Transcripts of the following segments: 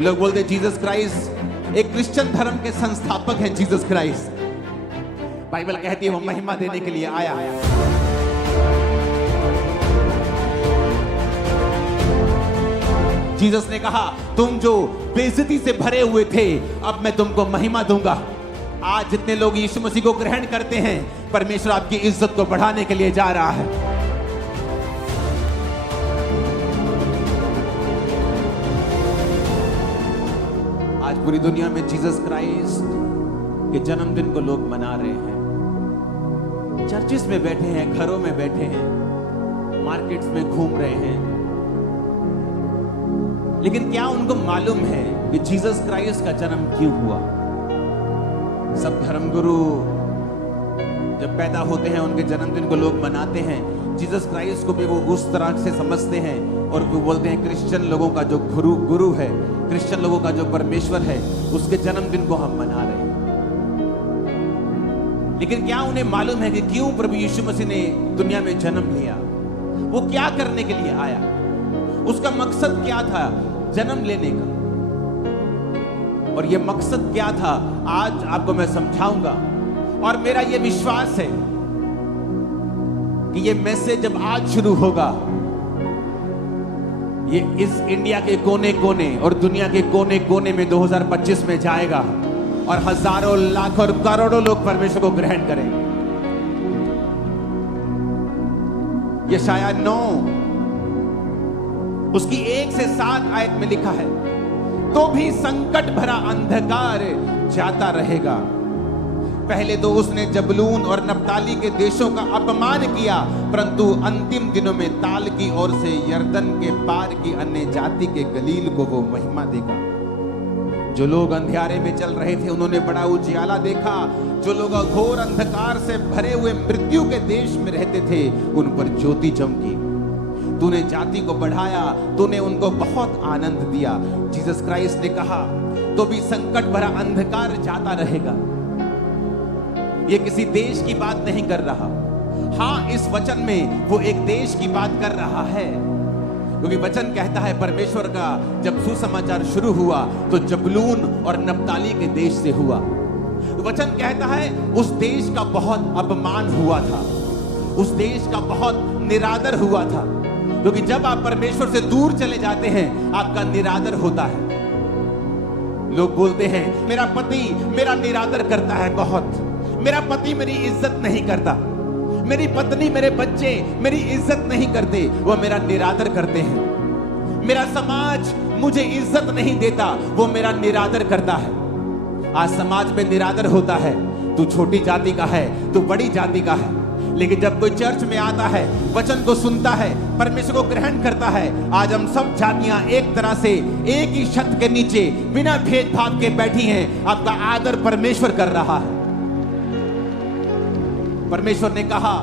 लोग बोलते हैं जीसस क्राइस्ट एक क्रिश्चियन धर्म के संस्थापक हैं। जीसस क्राइस्ट, बाइबल कहती है वो महिमा देने के लिए आया। जीसस ने कहा तुम जो बेइज्जती से भरे हुए थे, अब मैं तुमको महिमा दूंगा। आज जितने लोग यीशु मसीह को ग्रहण करते हैं, परमेश्वर आपकी इज्जत को बढ़ाने के लिए जा रहा है। आज पूरी दुनिया में जीसस क्राइस्ट के जन्मदिन को लोग मना रहे हैं। चर्चिस में बैठे हैं, घरों में बैठे हैं, मार्केट्स में घूम रहे हैं, लेकिन क्या उनको मालूम है कि जीसस क्राइस्ट का जन्म क्यों हुआ? सब धर्मगुरु जब पैदा होते हैं उनके जन्मदिन को लोग मनाते हैं। जीसस क्राइस्ट को भी वो उस तरह से समझते हैं और वो बोलते हैं क्रिश्चियन लोगों का जो गुरु है, क्रिश्चियन लोगों का जो परमेश्वर है, उसके जन्मदिन को हम मना रहे हैं। लेकिन क्या उन्हें मालूम है कि क्यों प्रभु यीशु मसीह ने दुनिया में जन्म लिया? वो क्या करने के लिए आया? उसका मकसद क्या था जन्म लेने का? और ये मकसद क्या था आज आपको मैं समझाऊंगा। और मेरा ये विश्वास है कि ये मैसेज जब आज शुरू होगा, ये इस इंडिया के कोने कोने और दुनिया के कोने कोने में 2025 में जाएगा और हजारों लाखों और करोड़ों लोग परमेश्वर को ग्रहण करेंगे। यशायाह 9 उसकी 1 से 7 आयत में लिखा है, तो भी संकट भरा अंधकार जाता रहेगा। पहले तो उसने जबलून और नप्ताली के देशों का अपमान किया, परंतु अंतिम दिनों में ताल की ओर से यरदन के पार की अन्य जाति के गलील को वो महिमा देगा। जो लोग अंधियारे में चल रहे थे उन्होंने बड़ा उजियाला देखा। जो लोग घोर अंधकार से भरे हुए मृत्यु के देश में रहते थे, उन पर ज्योति चमकी। तूने जाति को बढ़ाया, तूने उनको बहुत आनंद दिया। जीसस क्राइस्ट ने कहा तो भी संकट भरा अंधकार जाता रहेगा। ये किसी देश की बात नहीं कर रहा। हाँ, इस वचन में वो एक देश की बात कर रहा है, क्योंकि वचन कहता है परमेश्वर का जब सुसमाचार शुरू हुआ तो जबलून और नप्ताली के देश से हुआ। वचन कहता है उस देश का बहुत अपमान हुआ था, उस देश का बहुत निरादर हुआ था, क्योंकि जब आप परमेश्वर से दूर चले जाते हैं आपका निरादर होता है। लोग बोलते हैं मेरा पति मेरा निरादर करता है बहुत, मेरा पति मेरी इज्जत नहीं करता, मेरी पत्नी मेरे बच्चे मेरी इज्जत नहीं करते, वो मेरा निरादर करते हैं। मेरा समाज मुझे इज्जत नहीं देता, वो मेरा निरादर करता है। आज समाज में निरादर होता है, तू छोटी जाति का है, तू बड़ी जाति का है। लेकिन जब कोई चर्च में आता है, वचन को सुनता है, परमेश्वर को ग्रहण करता है, आज हम सब जातियां एक तरह से एक ही छत के नीचे बिना भेदभाव के बैठी हैं। आपका आदर परमेश्वर कर रहा है। परमेश्वर ने कहा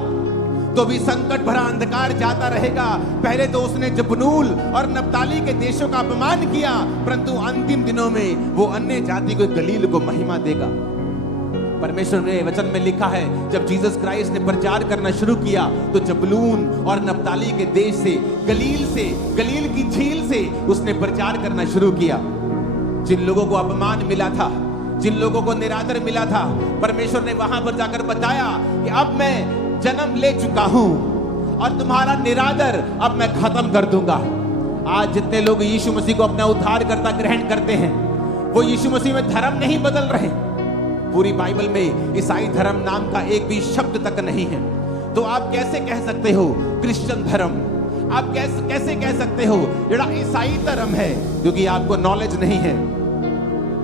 तो भी संकट भरा अंधकार जाता रहेगा। पहले तो उसने जबनूल और नप्ताली के देशों का अपमान किया, परंतु अंतिम दिनों में वो अन्य जाति को गलील को महिमा देगा। परमेश्वर ने वचन में लिखा है जब जीसस क्राइस्ट ने प्रचार करना शुरू किया तो जबलून और नप्ताली के देश से, गलील की झील से उसने प्रचार करना शुरू किया। जिन लोगों को अपमान मिला था, जिन लोगों को निरादर मिला था, परमेश्वर ने वहां पर जाकर बताया कि अब मैं जन्म ले चुका हूं और तुम्हारा निरादर अब मैं खत्म कर दूंगा। आज जितने लोग यीशु मसीह को अपना उद्धारकर्ता ग्रहण करते हैं, वो यीशु मसीह में धर्म नहीं बदल रहे। पूरी बाइबल में ईसाई धर्म नाम का एक भी शब्द तक नहीं है। तो आप कैसे कह सकते हो क्रिश्चियन धर्म? आप कैसे कह सकते हो जेड़ा ईसाई धर्म है? क्योंकि आपको नॉलेज नहीं है,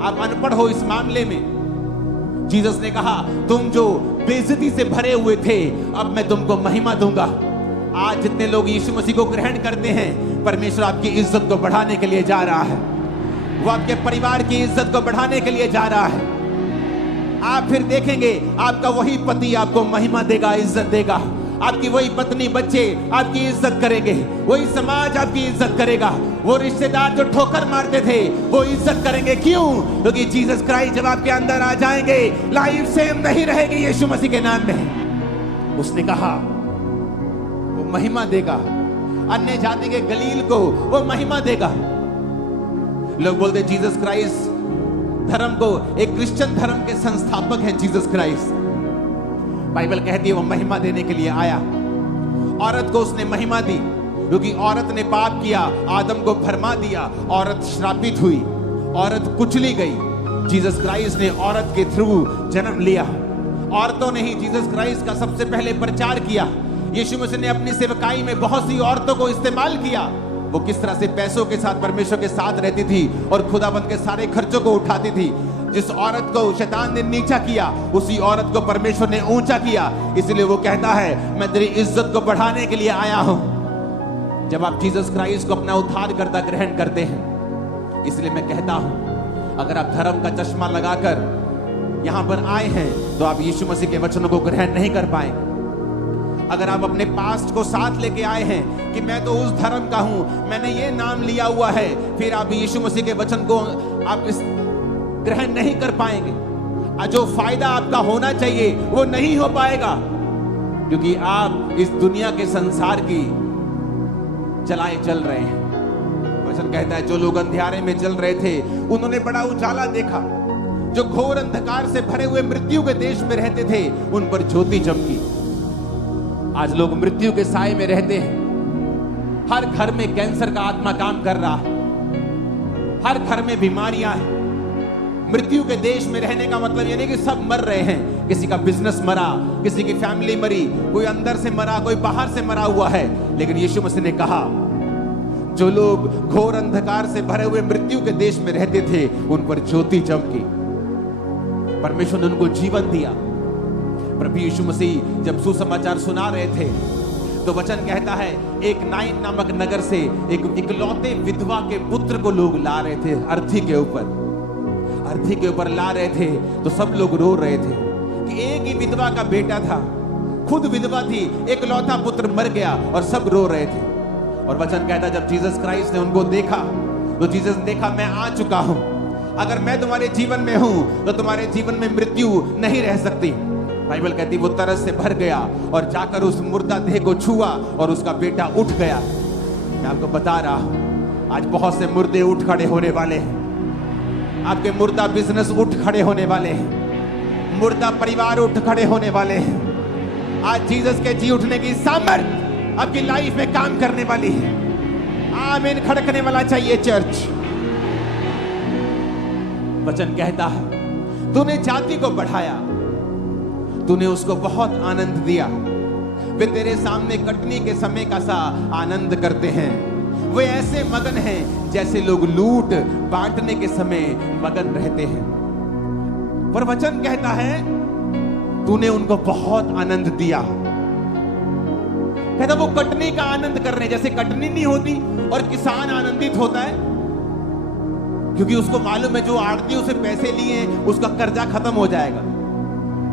आप अनपढ़ हो इस मामले में। जीसस ने कहा तुम जो बेइज्जती से भरे हुए थे, अब मैं तुमको महिमा दूंगा। आज जितने लोग यीशु मसीह को ग्रहण करते हैं, परमेश्वर आपकी इज्जत को बढ़ाने के लिए जा रहा है। वो आपके परिवार की इज्जत को बढ़ाने के लिए जा रहा है। आप फिर देखेंगे आपका वही पति आपको महिमा देगा, इज्जत देगा। आपकी वही पत्नी बच्चे आपकी इज्जत करेंगे, वही समाज आपकी इज्जत करेगा। वो रिश्तेदार जो ठोकर मारते थे वो इज्जत करेंगे। क्यों? क्योंकि जीसस क्राइस्ट जब आपके अंदर आ जाएंगे, लाइफ सेम नहीं रहेगी यीशु मसीह के नाम में। उसने कहा वो महिमा देगा, अन्य जाति के गलील को वो महिमा देगा। लोग बोलते जीसस क्राइस्ट धर्म को, एक क्रिश्चियन धर्म के संस्थापक हैं जीसस क्राइस्ट। बाइबल कहती है वो महिमा देने के लिए आया। औरत को उसने महिमा दी क्योंकि औरत ने पाप किया, आदम को भरमा दिया, औरत श्रापित हुई, औरत कुचली गई। जीसस क्राइस्ट ने औरत के थ्रू जन्म लिया। औरतों ने ही जीसस क्राइस्ट का सबसे पहले प्रचार किया। यीशु मसीह ने अपनी सेवकाई में बहुत सी औरतों को इस्तेमाल किया। वो किस तरह से पैसों के साथ परमेश्वर के साथ रहती थी और खुदाबंद के सारे खर्चों को उठाती थी। जिस औरत को शैतान ने नीचा किया, उसी औरत को परमेश्वर ने ऊंचा किया। इसलिए वो कहता है मैं तेरी इज्जत को बढ़ाने के लिए आया हूं। जब आप जीसस क्राइस्ट को अपना उद्धारकर्ता ग्रहण करते हैं, इसलिए मैं कहता हूं अगर आप धर्म का चश्मा लगाकर यहां पर आए हैं तो आप यीशु मसीह के वचनों को ग्रहण नहीं कर पाएंगे। अगर आप अपने पास्ट को साथ लेके आए हैं कि मैं तो उस धर्म का हूं, मैंने ये नाम लिया हुआ है, फिर आप यीशु मसीह के वचन को आप इस ग्रहण नहीं कर पाएंगे। जो फायदा आपका होना चाहिए वो नहीं हो पाएगा, क्योंकि आप इस दुनिया के संसार की चलाए चल रहे हैं। वचन कहता है जो लोग अंधियारे में चल रहे थे उन्होंने बड़ा उजाला देखा। जो घोर अंधकार से भरे हुए मृत्यु के देश में रहते थे उन पर ज्योति चमकी। आज लोग मृत्यु के साए में रहते हैं। हर घर में कैंसर का आत्मा काम कर रहा है, हर घर में बीमारियां हैं। मृत्यु के देश में रहने का मतलब ये नहीं कि सब मर रहे हैं। किसी का बिजनेस मरा, किसी की फैमिली मरी, कोई अंदर से मरा, कोई बाहर से मरा हुआ है। लेकिन यीशु मसीह ने कहा जो लोग घोर अंधकार से भरे हुए मृत्यु के देश में रहते थे उन पर ज्योति चमकी। परमेश्वर ने उनको जीवन दिया। प्रभु यीशु मसीह जब सुसमाचार सुना रहे थे तो वचन कहता है एक नाइन नामक नगर से एक इकलौते विधवा के पुत्र को लोग ला रहे थे। अर्थी के ऊपर ला रहे थे तो सब लोग रो रहे थे कि एक ही विधवा का बेटा था, खुद विधवा थी, इकलौता पुत्र मर गया और सब रो रहे थे। और वचन कहता जब जीसस क्राइस्ट ने उनको देखा तो जीसस ने देखा मैं आ चुका हूं। अगर मैं तुम्हारे जीवन में हूं तो तुम्हारे जीवन में मृत्यु नहीं रह सकती। बाइबल कहती वो तरस से भर गया और जाकर उस मुर्दा देह को छुआ और उसका बेटा उठ गया। मैं आपको बता रहा हूं आज बहुत से मुर्दे उठ खड़े होने वाले हैं। आपके मुर्दा बिजनेस उठ खड़े होने वाले हैं, मुर्दा परिवार उठ खड़े होने वाले हैं। आज जीसस के जी उठने की सामर्थ आपकी लाइफ में काम करने वाली है। आमीन खड़कने वाला चाहिए चर्च। वचन कहता है तूने जाति को बढ़ाया, तूने उसको बहुत आनंद दिया। वे तेरे सामने कटनी के समय का सा आनंद करते हैं। वे ऐसे मगन हैं जैसे लोग लूट बांटने के समय मगन रहते हैं। पर वचन कहता है तूने उनको बहुत आनंद दिया। कहता वो कटनी का आनंद कर रहे हैं, जैसे कटनी नहीं होती और किसान आनंदित होता है क्योंकि उसको मालूम है जो आड़ती उसे पैसे लिए उसका कर्जा खत्म हो जाएगा।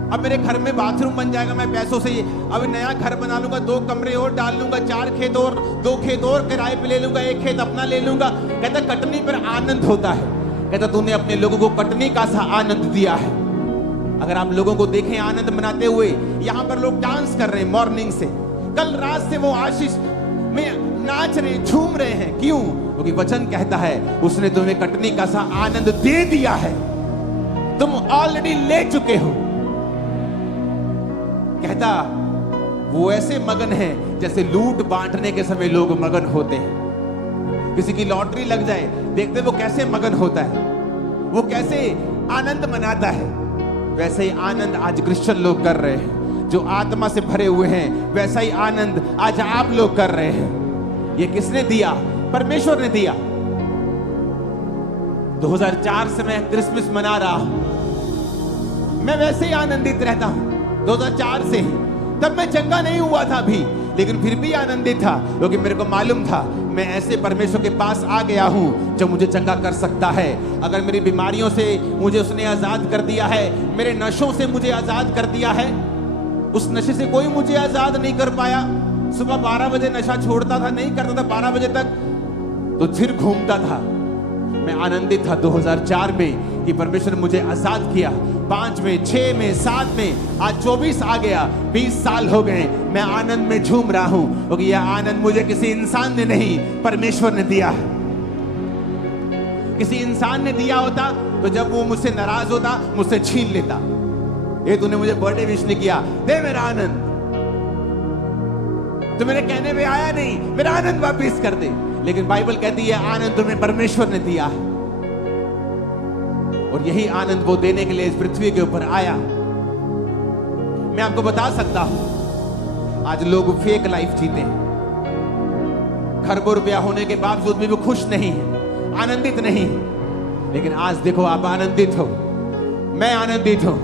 अब मेरे घर में बाथरूम बन जाएगा, मैं पैसों से अब नया घर बना लूंगा, 2 कमरे और डाल लूंगा, 4 खेत और 2 खेत और किराए पे ले लूंगा, 1 खेत अपना ले लूंगा। कहता कटनी पर आनंद होता है। कहता तूने अपने लोगों को कटनी का सा आनंद दिया है। अगर आप लोगों को देखें आनंद मनाते हुए, यहाँ पर लोग डांस कर रहे हैं मॉर्निंग से, कल रात से वो आशीष में नाच रहे, झूम रहे हैं। क्यों? क्योंकि वचन कहता है उसने तुम्हें कटनी का सा आनंद दे दिया है। तुम ऑलरेडी ले चुके हो। कहता वो ऐसे मगन हैं जैसे लूट बांटने के समय लोग मगन होते हैं। किसी की लॉटरी लग जाए, देखते वो कैसे मगन होता है, वो कैसे आनंद मनाता है। वैसे ही आनंद आज क्रिश्चियन लोग कर रहे हैं, जो आत्मा से भरे हुए हैं। वैसा ही आनंद आज आप लोग कर रहे हैं। ये किसने दिया? परमेश्वर ने दिया। 2004 से मैं क्रिसमस मना रहा हूं। मैं वैसे ही आनंदित रहता हूं 2004 से ही। तब मैं चंगा नहीं हुआ था अभी, लेकिन फिर भी आनंदित था क्योंकि मेरे को मालूम था मैं ऐसे परमेश्वर के पास आ गया हूं जो मुझे चंगा कर सकता है। अगर मेरी बीमारियों से मुझे उसने आजाद कर दिया है, मेरे नशों से मुझे आजाद कर दिया है, उस नशे से कोई मुझे आजाद नहीं कर पाया। सुबह 12 बजे नशा छोड़ता था, नहीं करता था 12 बजे तक, तो फिर घूमता था। मैं आनंदित था 2004 में कि परमेश्वर ने मुझे आजाद किया। 5 में, 6 में, 7 में, आज 24 आ गया, 20 साल हो गए। मैं आनंद में झूम रहा हूं क्योंकि यह आनंद मुझे किसी इंसान ने नहीं, परमेश्वर ने दिया है। किसी इंसान ने दिया होता तो जब वो मुझसे नाराज होता मुझसे छीन लेता। ये तूने मुझे बर्थडे विश नहीं किया, दे मेरा आनंद। तो मेरे कहने में आया नहीं, मेरा आनंद वापस कर दे। लेकिन बाइबल कहती है आनंद तुम्हें परमेश्वर ने दिया है, और यही आनंद वो देने के लिए इस पृथ्वी के ऊपर आया। मैं आपको बता सकता हूं, आज लोग फेक लाइफ जीते हैं, खरबों रुपया होने के बावजूद भी वो खुश नहीं है, आनंदित नहीं है। लेकिन आज देखो आप आनंदित हो, मैं आनंदित हूं,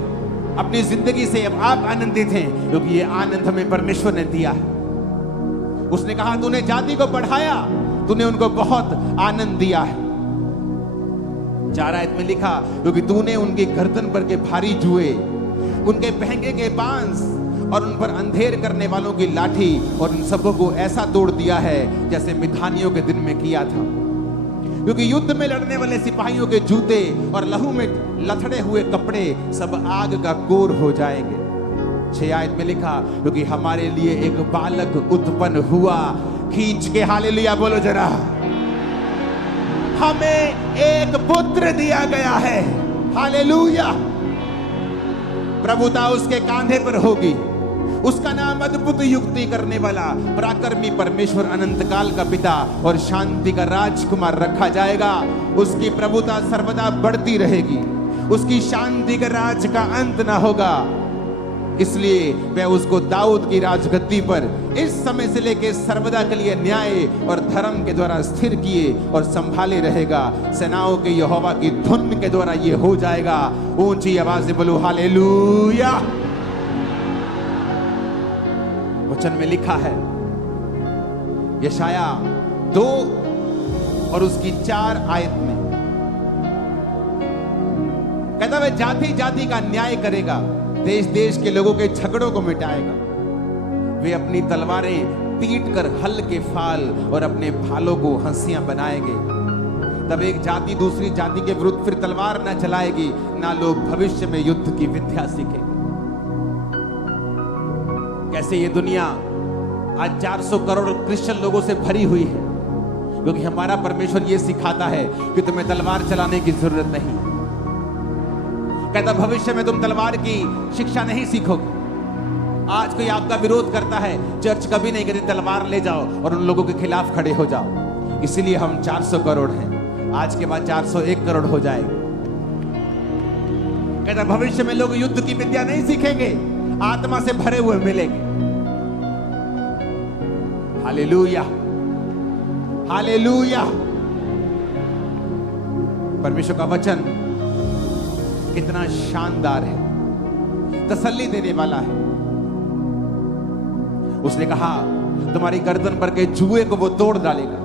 अपनी जिंदगी से अब आप आनंदित हैं, क्योंकि ये आनंद हमें परमेश्वर ने दिया है। उसने कहा तूने जाति को बढ़ाया, तूने उनको बहुत आनंद दिया है। 4 आयत में लिखा, क्योंकि तूने उनकी गर्दन पर के भारी जुए, उनके पहंगे के बांस और उन पर अंधेर करने वालों की लाठी और उन सबों को ऐसा तोड़ दिया है जैसे मिधानियों के दिन में किया था। क्योंकि युद्ध में लड़ने वाले सिपाहियों के जूते और लहू में लथड़े हुए कपड़े सब आग का कोर हो जाएंगे। 6 आयत में लिखा, क्योंकि हमारे लिए एक बालक उत्पन्न हुआ। खींच के हालेलुया बोलो जरा। हमें एक पुत्र दिया गया है, हालेलुया। प्रभुता उसके कांधे पर होगी, उसका नाम अद्भुत युक्ति करने वाला, पराक्रमी परमेश्वर, अनंत काल का पिता और शांति का राजकुमार रखा जाएगा। उसकी प्रभुता सर्वदा बढ़ती रहेगी, उसकी शांति का राज का अंत ना होगा। इसलिए वह उसको दाऊद की राजगद्दी पर इस समय से लेकर सर्वदा के लिए न्याय और धर्म के द्वारा स्थिर किए और संभाले रहेगा। सेनाओं के यहोवा की धुन के द्वारा ये हो जाएगा। ऊंची आवाज से बोलो हालेलुया। वचन में लिखा है, यशाया 2 और उसकी 4 आयत में कहता है, जाति जाति का न्याय करेगा, देश देश के लोगों के झगड़ों को मिटाएगा। वे अपनी तलवारें पीट कर हल के फाल और अपने भालों को हंसियां बनाएंगे। तब एक जाति दूसरी जाति के विरुद्ध फिर तलवार ना चलाएगी, ना लोग भविष्य में युद्ध की विद्या सीखेंगे। कैसे ये दुनिया आज 400 करोड़ क्रिश्चियन लोगों से भरी हुई है, क्योंकि हमारा परमेश्वर ये सिखाता है कि तुम्हें तलवार चलाने की जरूरत नहीं। कहता भविष्य में तुम तलवार की शिक्षा नहीं सीखोगे। आज कोई आपका विरोध करता है, चर्च कभी नहीं कहती तलवार ले जाओ और उन लोगों के खिलाफ खड़े हो जाओ। इसीलिए हम 400 करोड़ हैं, आज के बाद 401 करोड़ हो जाएंगे। कहता भविष्य में लोग युद्ध की विद्या नहीं सीखेंगे, आत्मा से भरे हुए मिलेंगे। Hallelujah, hallelujah. परमेश्वर का वचन कितना शानदार है, तसल्ली देने वाला है। उसने कहा तुम्हारी गर्दन पर के जुए को वो तोड़ डालेगा,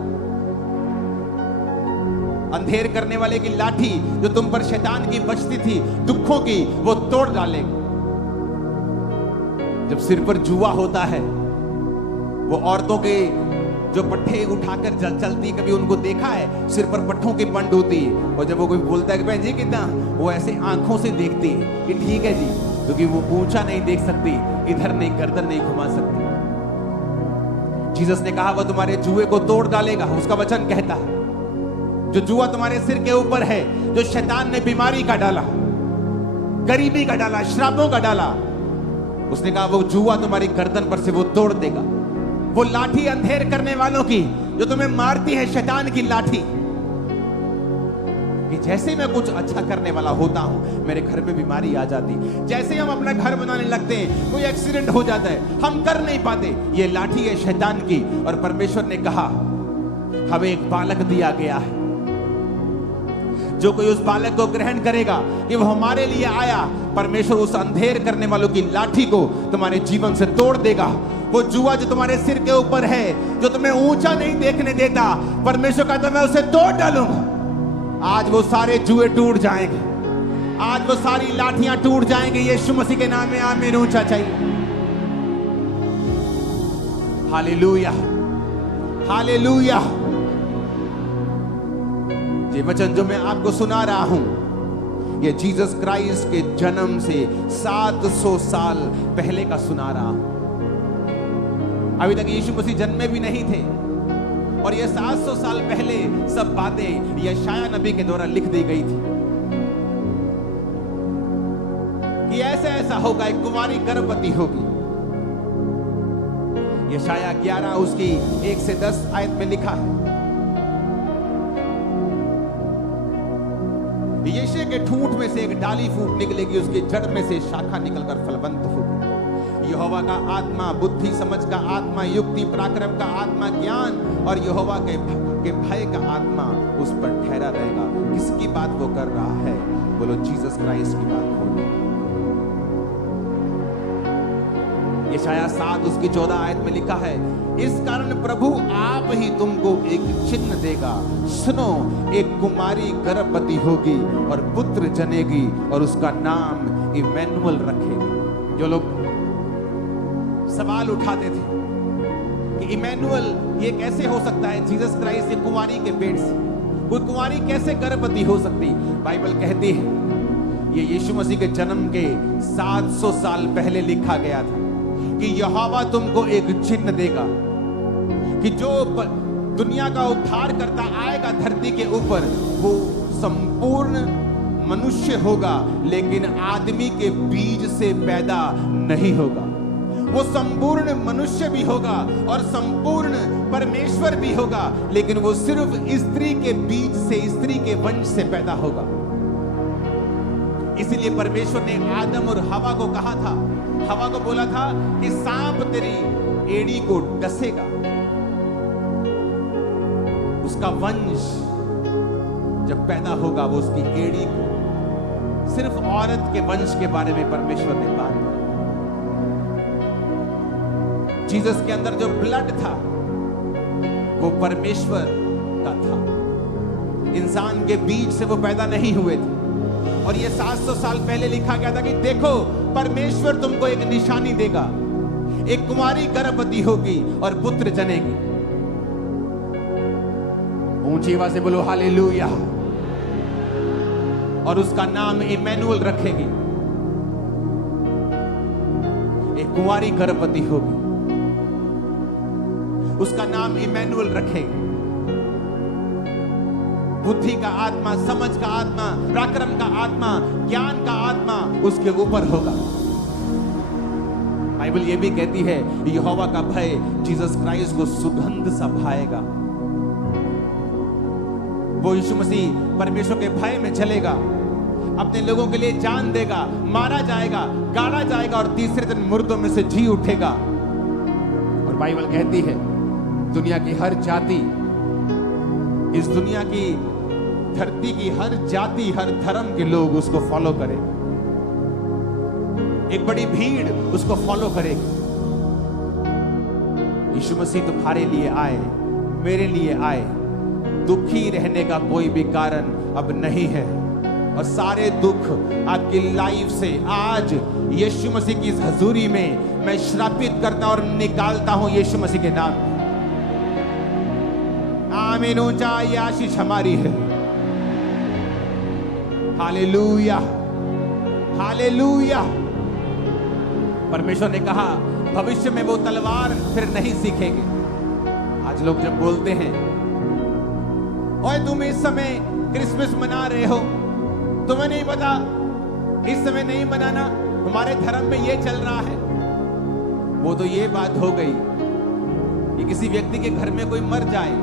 अंधेर करने वाले की लाठी जो तुम पर शैतान की बचती थी दुखों की, वो तोड़ डालेगा। जब सिर पर जुआ होता है, वो औरतों के जो पट्टे उठाकर चलती, कभी उनको देखा है, सिर पर पट्टों की पंड होती है, और जब वो कोई बोलता है कि बहन जी कितना, वो ऐसे आंखों से देखती है कि ठीक है जी, क्योंकि वो ऊंचा नहीं देख सकती, इधर नहीं, गर्दन नहीं घुमा सकती। जीसस ने कहा वो तुम्हारे जुए को तोड़ डालेगा। उसका वचन कहता है जो जुआ तुम्हारे सिर के ऊपर है, जो शैतान ने बीमारी का डाला, गरीबी का डाला, श्रापों का डाला, उसने कहा वो जुआ तुम्हारी गर्दन पर से वो तोड़ देगा। वो लाठी अंधेर करने वालों की जो तुम्हें मारती है, शैतान की लाठी, कि जैसे मैं कुछ अच्छा करने वाला होता हूं मेरे घर में बीमारी आ जाती, जैसे हम अपना घर बनाने लगते हैं कोई एक्सीडेंट हो जाता है, हम कर नहीं पाते, ये लाठी है शैतान की। और परमेश्वर ने कहा हमें एक बालक दिया गया है, जो कोई उस बालक को ग्रहण करेगा कि वो हमारे लिए आया, परमेश्वर उस अंधेर करने वालों की लाठी को तुम्हारे जीवन से तोड़ देगा। वो जुआ जो तुम्हारे सिर के ऊपर है, जो तुम्हें ऊंचा नहीं देखने देता, परमेश्वर कहता मैं उसे तोड़ डालूंगा। आज वो सारे जुए टूट जाएंगे, आज वो सारी लाठियां टूट जाएंगे। यीशु मसीह के नाम में आमीन। ऊंचा चाहिए। Hallelujah, hallelujah. ये वचन जो मैं आपको सुना रहा हूं, ये जीसस क्राइस्ट के जन्म से 700 साल पहले का सुना रहा हूं। अभी तक यीशु मसीह जन्मे भी नहीं थे और ये 700 साल पहले सब बातें यशायाह नबी के द्वारा लिख दी गई थी कि ऐसा ऐसा होगा, एक कुंवारी गर्भवती होगी। यशायाह 11 उसकी 1 से 10 आयत में लिखा है, यीशे के ठूंठ में से एक डाली फूट निकलेगी, उसकी जड़ में से शाखा निकलकर फलवंत होगी। यहोवा का आत्मा बुद्धि समझ का आत्मा, युक्ति पराक्रम का आत्मा, ज्ञान और यहोवा के भय का आत्मा उस पर ठहरा रहेगा। किसकी बात वो कर रहा है? बोलो, जीसस क्राइस्ट की बात हो रही है। यशायाह 7 उसकी 14 आयत में लिखा है, इस कारण प्रभु आप ही तुमको एक चिन्ह देगा, सुनो, एक कुमारी गर्भवती होगी और पुत्र जनेगी और उसका नाम इमैनुअल रखेगी। जो लोग सवाल उठाते थे कि इमैनुअल ये कैसे हो सकता है, जीसस क्राइस्ट ये कुंवारी के पेट से, कोई कुंवारी कैसे गर्भवती हो सकती? बाइबल कहती है ये यीशु मसीह के जन्म के 700 साल पहले लिखा गया था कि यहोवा तुमको एक चिन्ह देगा कि जो दुनिया का उद्धार करता आएगा धरती के ऊपर, वो संपूर्ण मनुष्य होगा, लेकिन आदमी के बीज से पैदा नहीं होगा। वो संपूर्ण मनुष्य भी होगा और संपूर्ण परमेश्वर भी होगा, लेकिन वो सिर्फ स्त्री के बीज से, स्त्री के वंश से पैदा होगा। इसीलिए परमेश्वर ने आदम और हवा को कहा था, हवा को बोला था कि सांप तेरी एड़ी को डसेगा। उसका वंश जब पैदा होगा वो उसकी एड़ी को, सिर्फ औरत के वंश के बारे में परमेश्वर ने बात की। जीसस के अंदर जो ब्लड था वो परमेश्वर का था, इंसान के बीज से वो पैदा नहीं हुए थे। और ये 700 साल पहले लिखा गया था कि देखो परमेश्वर तुमको एक निशानी देगा, एक कुमारी गर्भवती होगी और पुत्र जनेगी। ऊंची आवाज से बोलो हालेलुया। और उसका नाम इमैनुअल रखेगी। एक कुंवारी गर्भवती होगी, उसका नाम इमैनुअल रखेगी। बुद्धि का आत्मा, समझ का आत्मा, पराक्रम का आत्मा, ज्ञान का आत्मा उसके ऊपर होगा। बाइबल ये भी कहती है यहोवा का भय जीसस क्राइस्ट को सुगंध सा भाएगा। वो यीशु मसीह परमेश्वर के भय में चलेगा, अपने लोगों के लिए जान देगा, मारा जाएगा, गाड़ा जाएगा और तीसरे दिन मुर्दों में से जी उठेगा। और बाइबल कहती है दुनिया की हर जाति, इस दुनिया की धरती की हर जाति, हर धर्म के लोग उसको फॉलो करें। एक बड़ी भीड़ उसको फॉलो करेगी। यीशु मसीह तुम्हारे लिए आए, मेरे लिए आए। दुखी रहने का कोई भी कारण अब नहीं है। और सारे दुख आपकी लाइफ से आज यीशु मसीह की इस हजूरी में मैं श्रापित करता और निकालता हूं यीशु मसीह के नाम। आमीन। ऊंचा ये आशीष हमारी है। Hallelujah, hallelujah. परमेश्वर ने कहा भविष्य में वो तलवार फिर नहीं सीखेंगे। आज लोग जब बोलते हैं ओए तुम इस समय क्रिसमस मना रहे हो, तुम्हें नहीं पता इस समय नहीं मनाना, हमारे धर्म में ये चल रहा है। वो तो ये बात हो गई कि किसी व्यक्ति के घर में कोई मर जाए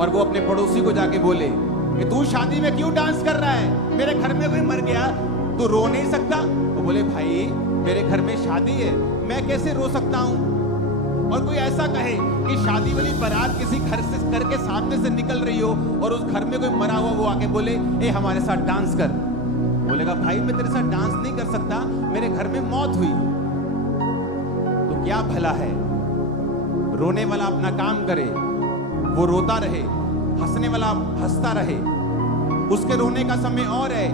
और वो अपने पड़ोसी को जाके बोले कि तू शादी में क्यों डांस कर रहा है, मेरे घर में कोई मर गया, तू रो नहीं सकता। वो बोले भाई मेरे घर में शादी है, मैं कैसे रो सकता हूं। और कोई ऐसा कहे कि शादी वाली बारात किसी घर के सामने से निकल रही हो और उस घर में कोई मरा हुआ, वो आके बोले ए हमारे साथ डांस कर। बोलेगा भाई मैं तेरे साथ डांस नहीं कर सकता, मेरे घर में मौत हुई। तो क्या भला है, रोने वाला अपना काम करे, वो रोता रहे, हंसने वाला हंसता रहे। उसके रोने का समय और है,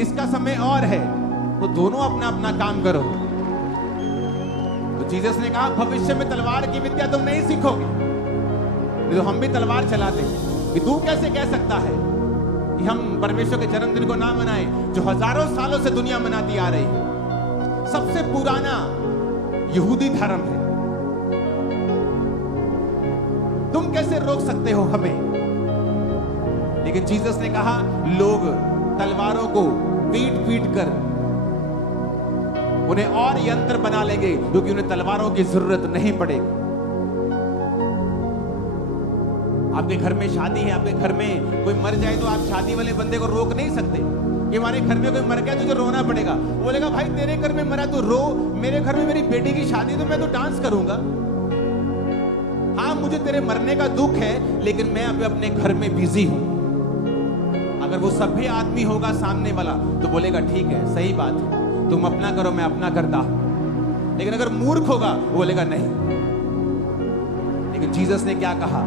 इसका समय और है, तो दोनों अपना अपना काम करो। तो जीसस ने कहा भविष्य में तलवार की विद्या तुम नहीं सीखोगे। तो हम भी तलवार चलाते कि तू कैसे कह सकता है कि हम परमेश्वर के जन्मदिन को ना मनाएं, जो हजारों सालों से दुनिया मनाती आ रही है। सबसे पुराना यहूदी धर्म है। तुम कैसे रोक सकते हो हमें? लेकिन जीसस ने कहा, लोग तलवारों को पीट पीट कर उन्हें और यंत्र बना लेंगे, क्योंकि उन्हें तलवारों की जरूरत नहीं पड़ेगी। आपके घर में शादी है, आपके घर में कोई मर जाए तो आप शादी वाले बंदे को रोक नहीं सकते कि हमारे घर में कोई मर गया तुझे रोना पड़ेगा। वो बोलेगा, भाई तेरे घर में मरा तो रो, मेरे घर में मेरी बेटी की शादी तो मैं तो डांस करूंगा। हाँ, मुझे तेरे मरने का दुख है, लेकिन मैं अभी अपने घर में बिजी हूं। अगर वो सभ्य आदमी होगा सामने वाला तो बोलेगा, ठीक है, सही बात है, तुम अपना करो, मैं अपना करता हूं। लेकिन अगर मूर्ख होगा वो बोलेगा नहीं। लेकिन जीसस ने क्या कहा?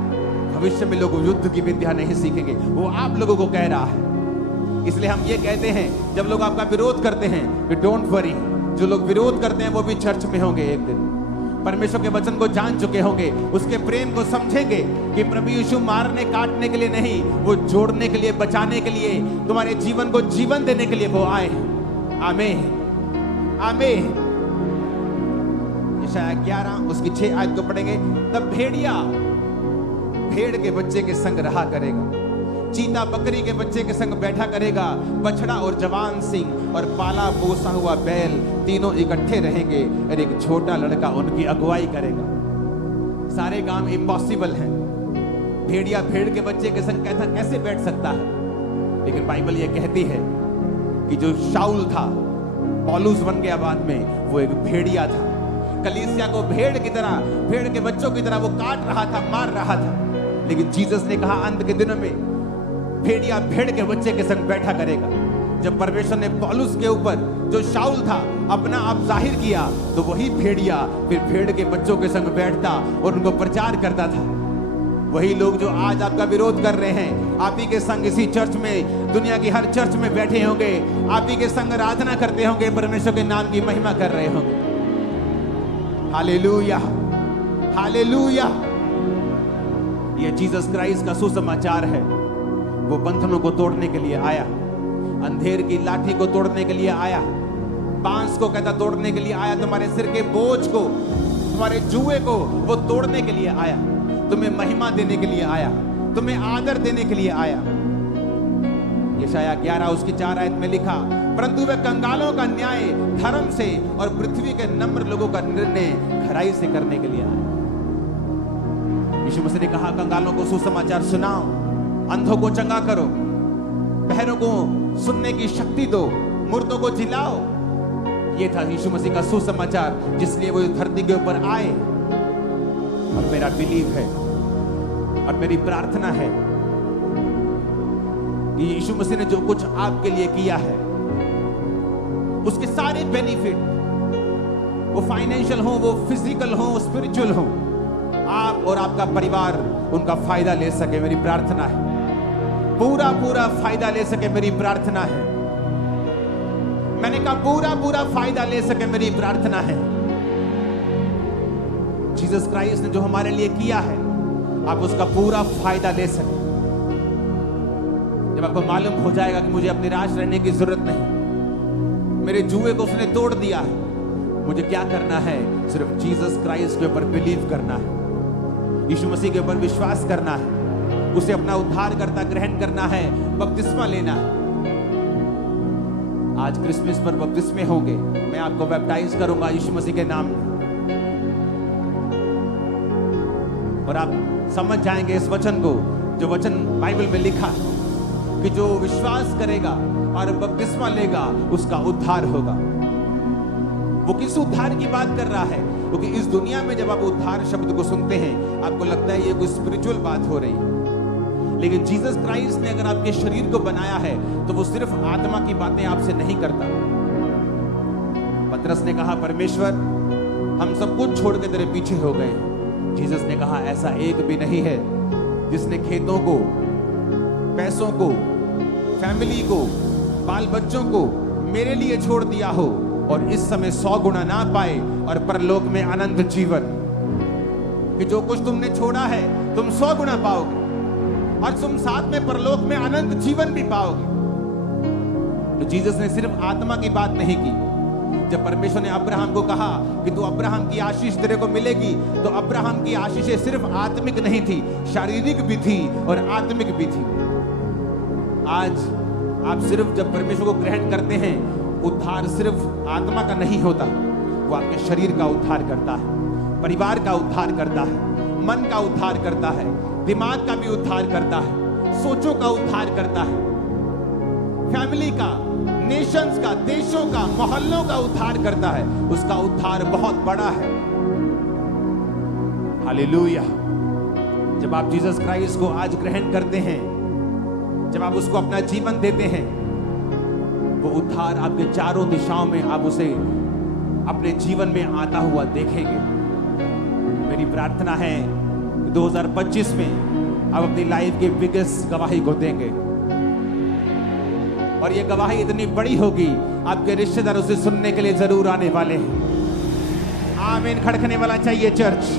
भविष्य में लोग युद्ध की विद्या नहीं सीखेंगे। वो आप लोगों को कह रहा है। इसलिए हम ये कहते हैं, जब लोग आपका विरोध करते हैं कि डोंट वरी, जो लोग विरोध करते हैं वो भी चर्च में होंगे एक दिन। परमेश्वर के वचन को जान चुके होंगे, उसके प्रेम को समझेंगे कि प्रभु यीशु मारने काटने के लिए नहीं, वो जोड़ने के लिए, बचाने के लिए, तुम्हारे जीवन को जीवन देने के लिए वो आए। आमीन, आमीन। यशायाह 11 उसकी 6 आयत को पढ़ेंगे। तब भेड़िया भेड़ के बच्चे के संग रहा करेगा, चीता बकरी के बच्चे के संग बैठा करेगा, बछड़ा और जवान सिंह और पाला पोसा हुआ बैल तीनों इकट्ठे रहेंगे और एक छोटा लड़का उनकी अगुवाई करेगा। सारे काम इम्पॉसिबल हैं। भेड़िया भेड़ के बच्चे के संग कैसे बैठ सकता है? लेकिन बाइबल ये कहती है कि जो शाऊल था, पौलुस बन गया बाद में, वो एक भेड़िया था। कलीसिया को भेड़ की तरह, भेड़ के बच्चों की तरह वो काट रहा था, मार रहा था। लेकिन जीसस ने कहा, अंत के दिनों में भेड़िया भेड़ के बच्चे के संग बैठा करेगा। जब परमेश्वर ने पौलुस के ऊपर, जो शाऊल था, अपना आप जाहिर किया, तो वही भेड़िया फिर भेड़ के बच्चों के संग बैठता और उनको प्रचार करता था। वही लोग जो आज आपका विरोध कर रहे हैं, आप ही के संग इसी चर्च में, दुनिया की हर चर्च में बैठे होंगे, आप ही के संग आराधना करते होंगे, परमेश्वर के नाम की महिमा कर रहे होंगे। Hallelujah, hallelujah. यह जीसस क्राइस्ट का सुसमाचार है। वो बंधनों को तोड़ने के लिए आया, अंधेर की लाठी को तोड़ने के लिए आया, बांस को कहता तोड़ने के लिए आया, तुम्हारे सिर के बोझ को, तुम्हारे जुए को वो तोड़ने के लिए आया, तुम्हें महिमा देने के लिए आया, तुम्हें आदर देने के लिए आया। यशायाह 11 उसकी 4 आयत में लिखा, परंतु वह कंगालों का न्याय धर्म से और पृथ्वी के नम्र लोगों का निर्णय खराई से करने के लिए आया। यीशु मसीह ने कहा, कंगालों को सुसमाचार सुनाओ, अंधों को चंगा करो, बहरों को सुनने की शक्ति दो, मुर्दों को जिलाओ। यह था यीशु मसीह का सुसमाचार, जिसलिए वो धरती के ऊपर आए। और मेरा बिलीव है और मेरी प्रार्थना है कि यीशु मसीह ने जो कुछ आपके लिए किया है, उसके सारे बेनिफिट, वो फाइनेंशियल हो, वो फिजिकल हो, स्पिरिचुअल हो, आप और आपका परिवार उनका फायदा ले सके। मेरी प्रार्थना है, पूरा पूरा फायदा ले सके। मेरी प्रार्थना है, मैंने कहा पूरा पूरा फायदा ले सके। मेरी प्रार्थना है, जीसस क्राइस्ट ने जो हमारे लिए किया है, आप उसका पूरा फायदा ले सके। जब आपको मालूम हो जाएगा कि मुझे अब निराश रहने की जरूरत नहीं, मेरे जुए को उसने तोड़ दिया है, मुझे क्या करना है? सिर्फ जीसस क्राइस्ट के ऊपर बिलीव करना है, यीशु मसीह के ऊपर विश्वास करना है, उसे अपना उद्धारकर्ता ग्रहण करना है, बपतिस्मा लेना है। आज क्रिसमस पर बपतिस्मे होंगे, मैं आपको बैप्टाइज करूंगा यीशु मसीह के नाम में, और आप समझ जाएंगे इस वचन को, जो वचन बाइबल में लिखा है कि जो विश्वास करेगा और बपतिस्मा लेगा उसका उद्धार होगा। वो किस उद्धार की बात कर रहा है? क्योंकि इस दुनिया में जब आप उद्धार शब्द को सुनते हैं, आपको लगता है ये कोई स्पिरिचुअल बात हो रही है। लेकिन जीसस क्राइस्ट ने अगर आपके शरीर को बनाया है, तो वो सिर्फ आत्मा की बातें आपसे नहीं करता। पतरस ने कहा, परमेश्वर हम सब कुछ छोड़ के तेरे पीछे हो गए। जीसस ने कहा, ऐसा एक भी नहीं है जिसने खेतों को, पैसों को, फैमिली को, बाल बच्चों को मेरे लिए छोड़ दिया हो और इस समय 100 गुना ना पाए और परलोक में अनंत जीवन। कि जो कुछ तुमने छोड़ा है तुम 100 गुना पाओगे और तुम साथ में परलोक में अनंत जीवन भी पाओगे। तो जीसस ने सिर्फ आत्मा की बात नहीं की, जब परमेश्वर ने अब्राहम को कहा कि तू अब्राहम की आशीष तेरे को मिलेगी, तो अब्राहम की आशीषें सिर्फ आत्मिक नहीं थी, शारीरिक भी थी और आत्मिक भी थी। आज आप सिर्फ जब परमेश्वर को ग्रहण करते हैं, उद्धार सिर्फ आत्मा का नहीं होता, वो आपके शरीर का उद्धार करता है, परिवार का उद्धार करता है, मन का उद्धार करता है, दिमाग का भी उद्धार करता है, सोचों का उद्धार करता है, फैमिली का, नेशंस का, देशों का, मोहल्लों का उद्धार करता है। उसका उद्धार बहुत बड़ा है। हालेलुया। जब आप जीसस क्राइस्ट को आज ग्रहण करते हैं, जब आप उसको अपना जीवन देते हैं, वो उद्धार आपके चारों दिशाओं में आप उसे अपने जीवन में आता हुआ देखेंगे। मेरी प्रार्थना है 2025 में आप अपनी लाइफ के बिगेस्ट गवाही को देंगे, और ये गवाही इतनी बड़ी होगी, आपके रिश्तेदार उसे सुनने के लिए जरूर आने वाले हैं। आमीन खड़कने वाला चाहिए चर्च।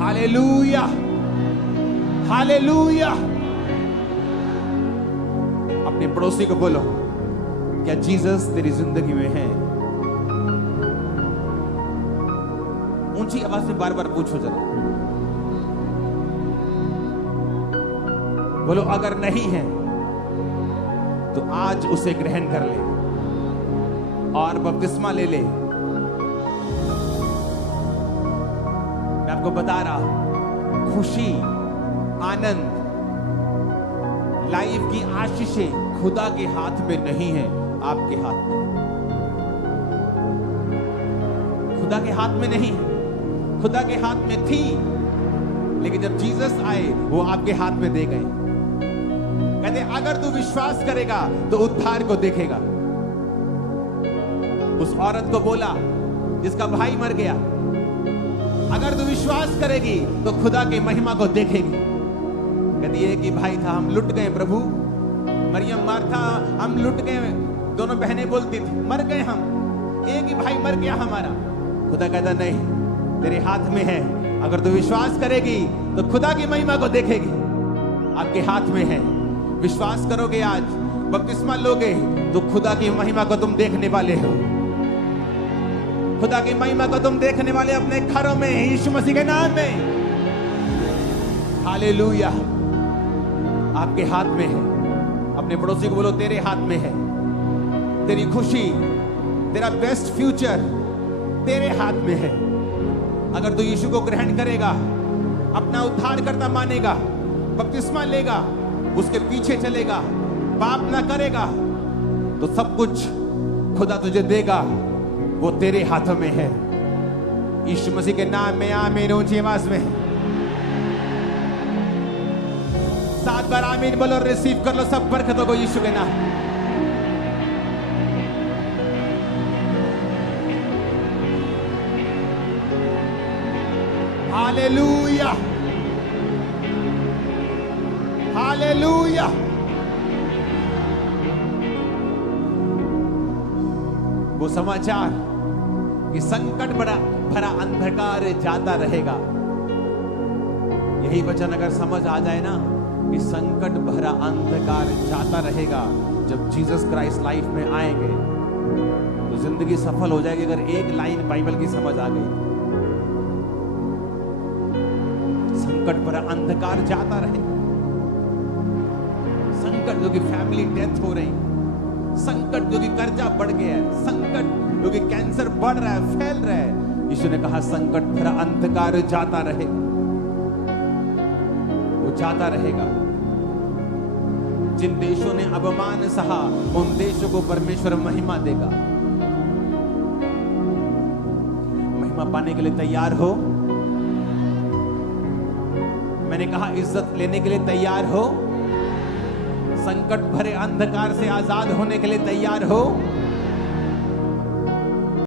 Hallelujah, hallelujah. अपने पड़ोसी को बोलो, क्या जीसस तेरी जिंदगी में है? ऊंची आवाज में बार बार पूछो जरा। बोलो अगर नहीं है तो आज उसे ग्रहण कर ले और बपतिस्मा ले ले। मैं आपको बता रहा, खुशी, आनंद, लाइफ की आशीषें खुदा के हाथ में नहीं है, आपके हाथ में। खुदा के हाथ में नहीं है, खुदा के हाथ में थी, लेकिन जब जीसस आए वो आपके हाथ में दे गए। कहते अगर तू विश्वास करेगा तो उद्धार को देखेगा। उस औरत को बोला जिसका भाई मर गया, अगर तू विश्वास करेगी तो खुदा की महिमा को देखेगी। कहती है कि भाई था, हम लुट गए प्रभु। मरियम, मार्था, हम लुट गए। दोनों बहनें बोलती थी मर गए हम, एक ही भाई मर गया हमारा। खुदा कहता नहीं, तेरे हाथ में है। अगर तू विश्वास करेगी तो खुदा की महिमा को देखेगी। आपके हाथ में है। विश्वास करोगे, आज बपतिस्मा लोगे, तो खुदा की महिमा को तुम देखने वाले हो। खुदा की महिमा को तुम देखने वाले अपने घरों में, यीशु मसीह के नाम में। हालेलुया। आपके हाथ में है। अपने पड़ोसी को बोलो, तेरे हाथ में है। तेरी खुशी, तेरा बेस्ट फ्यूचर तेरे हाथ में है। अगर तू यीशु को ग्रहण करेगा, अपना उद्धारकर्ता मानेगा, बपतिस्मा लेगा, उसके पीछे चलेगा, पाप ना करेगा, तो सब कुछ खुदा तुझे देगा। वो तेरे हाथों में है। यीशु मसीह के नाम में आमीन। ऊंची आवाज में 7 बार आमीन बोलो, रिसीव कर लो सब बरकतों को यीशु के नाम। Hallelujah, hallelujah. वो समाचार कि संकट भरा अंधकार जाता रहेगा, यही वचन अगर समझ आ जाए ना कि संकट भरा अंधकार जाता रहेगा, जब जीसस क्राइस्ट लाइफ में आएंगे तो जिंदगी सफल हो जाएगी। अगर एक लाइन बाइबल की समझ आ गई, संकट भरा अंधकार जाता रहेगा। संकट जो कि फैमिली डेथ हो रही, संकट जो कि कर्जा बढ़ गया है, संकट जो कि कैंसर बढ़ रहा है, फैल रहा है, यीशु ने कहा संकट भरा अंधकार जाता रहेगा। वो जाता रहेगा। जिन देशों ने अपमान सहा, उन देशों को परमेश्वर महिमा देगा। महिमा पाने के लिए तैयार हो? मैंने कहा इज्जत लेने के लिए तैयार हो? संकट भरे अंधकार से आजाद होने के लिए तैयार हो?